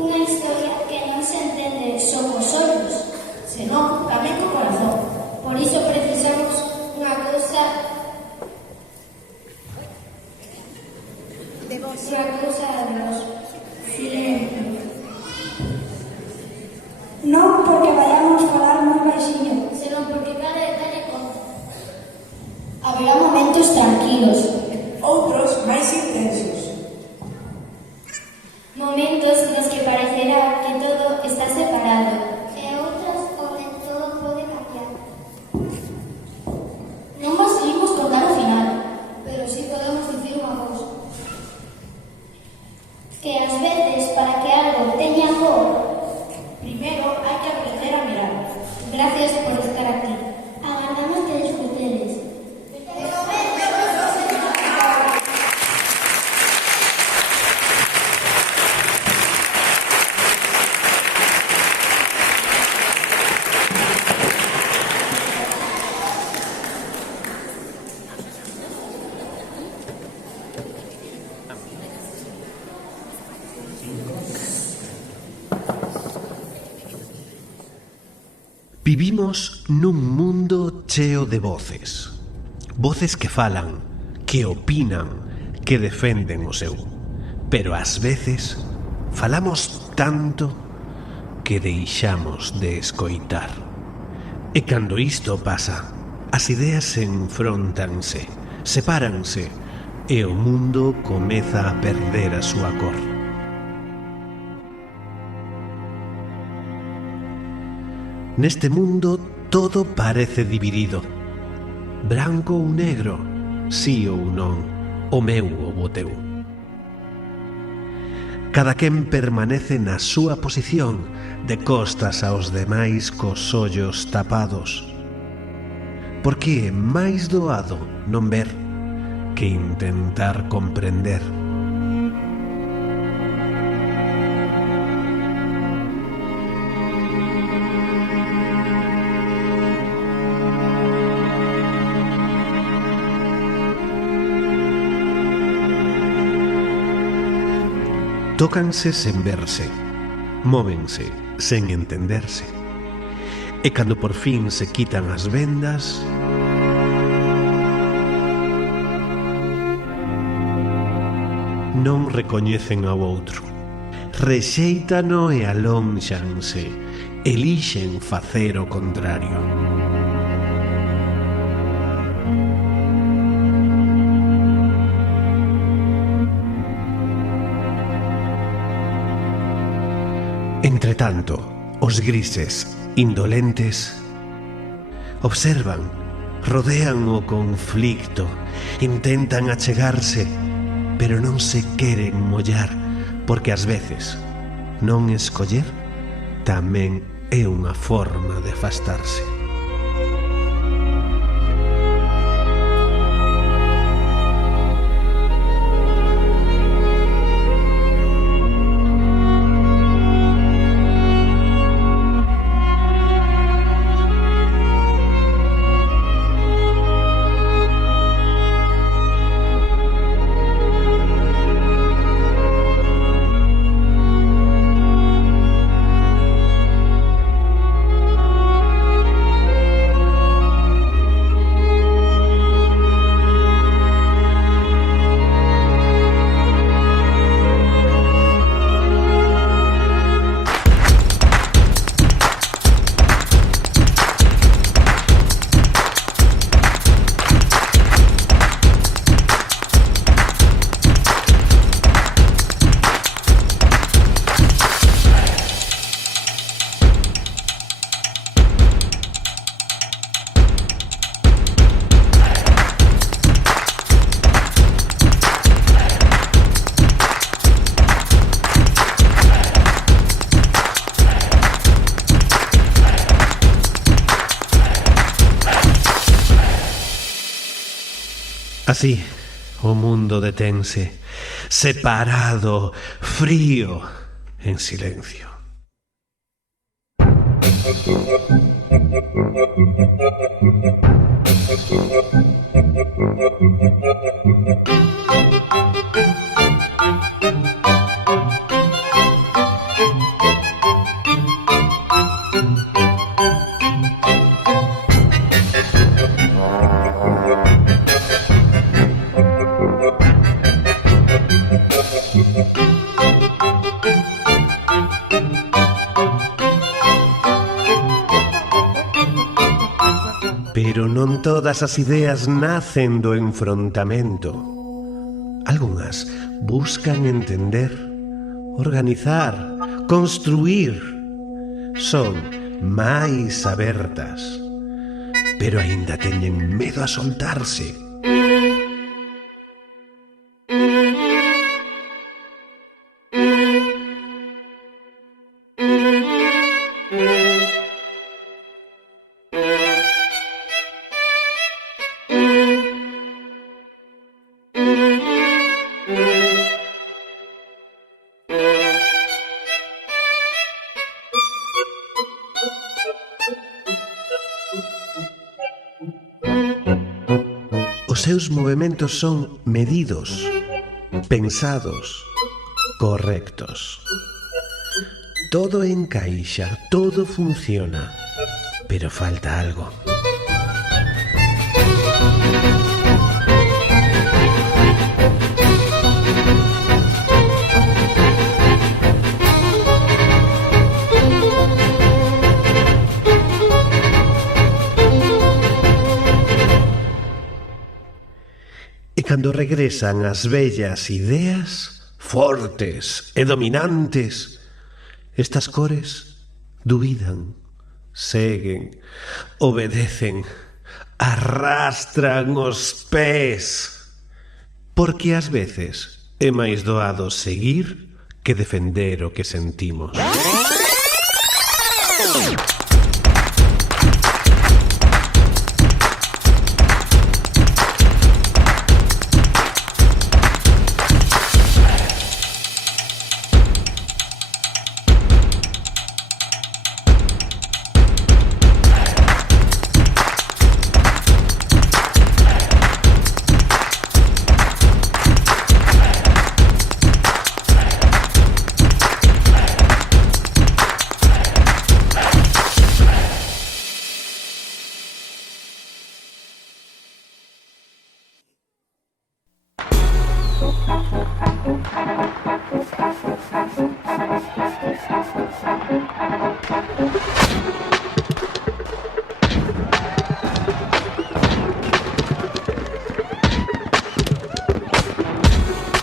Unha historia que non se entende só cos ollos, senón tamén co corazón. Por iso precisamos unha cousa de vos. Silencio. Non porque vayamos falar moi baixinho, Senón porque cada detalle conta. Haberá momentos tranquilos, Outros máis intensos. momentos nos que parecerá que todo está separado, e outros onde todo pode cambiar. Non vos seguimos contar o final, pero sí podemos dicir unha cousa. Que ás veces, para que algo teña cor, Primeiro hai que aprender a mirar. gracias por estar aquí. Agardamos que disfrutedes. Vivimos nun mundo cheo de voces. Voces que falan, que opinan, que defenden o seu. Pero ás veces falamos tanto que deixamos de escoitar. E cando isto pasa, as ideas se enfrontanse, sepáranse, e o mundo comeza a perder a súa cor. Neste mundo todo parece dividido. Branco ou negro, sí ou non, o meu ou o teu. Cada quen permanece na súa posición, de costas aos demais cos ollos tapados. Porque é máis doado non ver que intentar comprender. Tócanse sen verse, móvense sen entenderse. E cando por fin se quitan as vendas, non recoñecen ao outro. Rexéitano e alónxanse, elixen facer o contrario. Entretanto, os grises, indolentes, observan, rodean o conflicto, intentan achegarse, pero non se queren mollar, porque ás veces non escoller tamén é unha forma de afastarse. Así, o mundo detense, separado, frío, en silencio. Pero non todas as ideas nacen do enfrontamento. Algunhas buscan entender, organizar, construir. Son máis abertas, pero aínda teñen medo a soltarse. Os seus movementos son medidos, pensados, correctos. Todo encaixa, todo funciona, pero falta algo. E cando regresan as vellas ideas, fortes e dominantes, estas cores dubidan, seguen, obedecen, arrastran os pés. Porque ás veces é máis doado seguir que defender o que sentimos.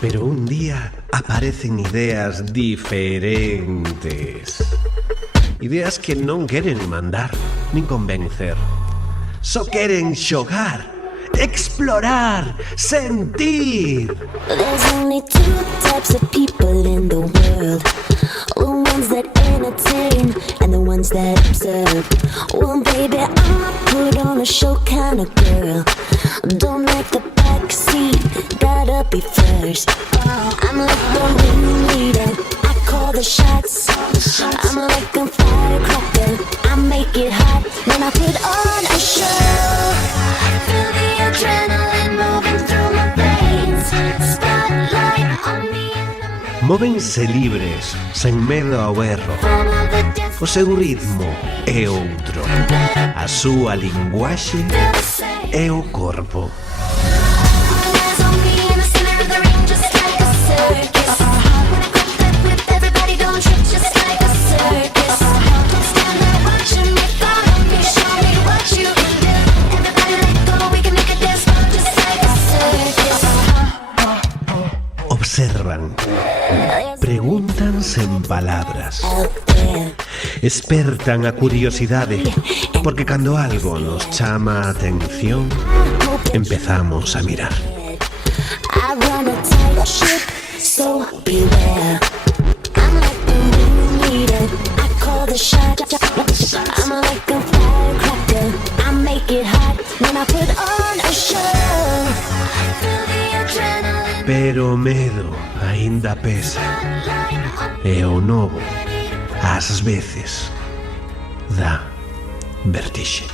Pero un día aparecen ideas diferentes. Ideas que non queren mandar, nin convencer. Só queren xogar, explorar, sentir. There's only two types of people in the world. The ones that entertain and the ones that observe. Well, baby, I'm a put on a show kind of girl. Don't like the backseat, gotta be first. I'm like the ringleader, I call the shots. I'm like a firecracker, I make it hot. When I put on a show, feel the adrenaline moving through my veins. Spotlight on me. Móvense libres, sen medo ao erro. O seu ritmo é outro. A súa linguaxe é o corpo. Observan, preguntan sen palabras, espertan a curiosidade, porque cando algo nos chama a atención, empezamos a mirar. I run a tight ship, so beware. I'm like the ringleader, I call the shot. I'm like a firecracker, I make it hot when I put on a show. Feel the adrenaline. Pero o medo aínda pesa, e o novo, ás veces, dá vertixe.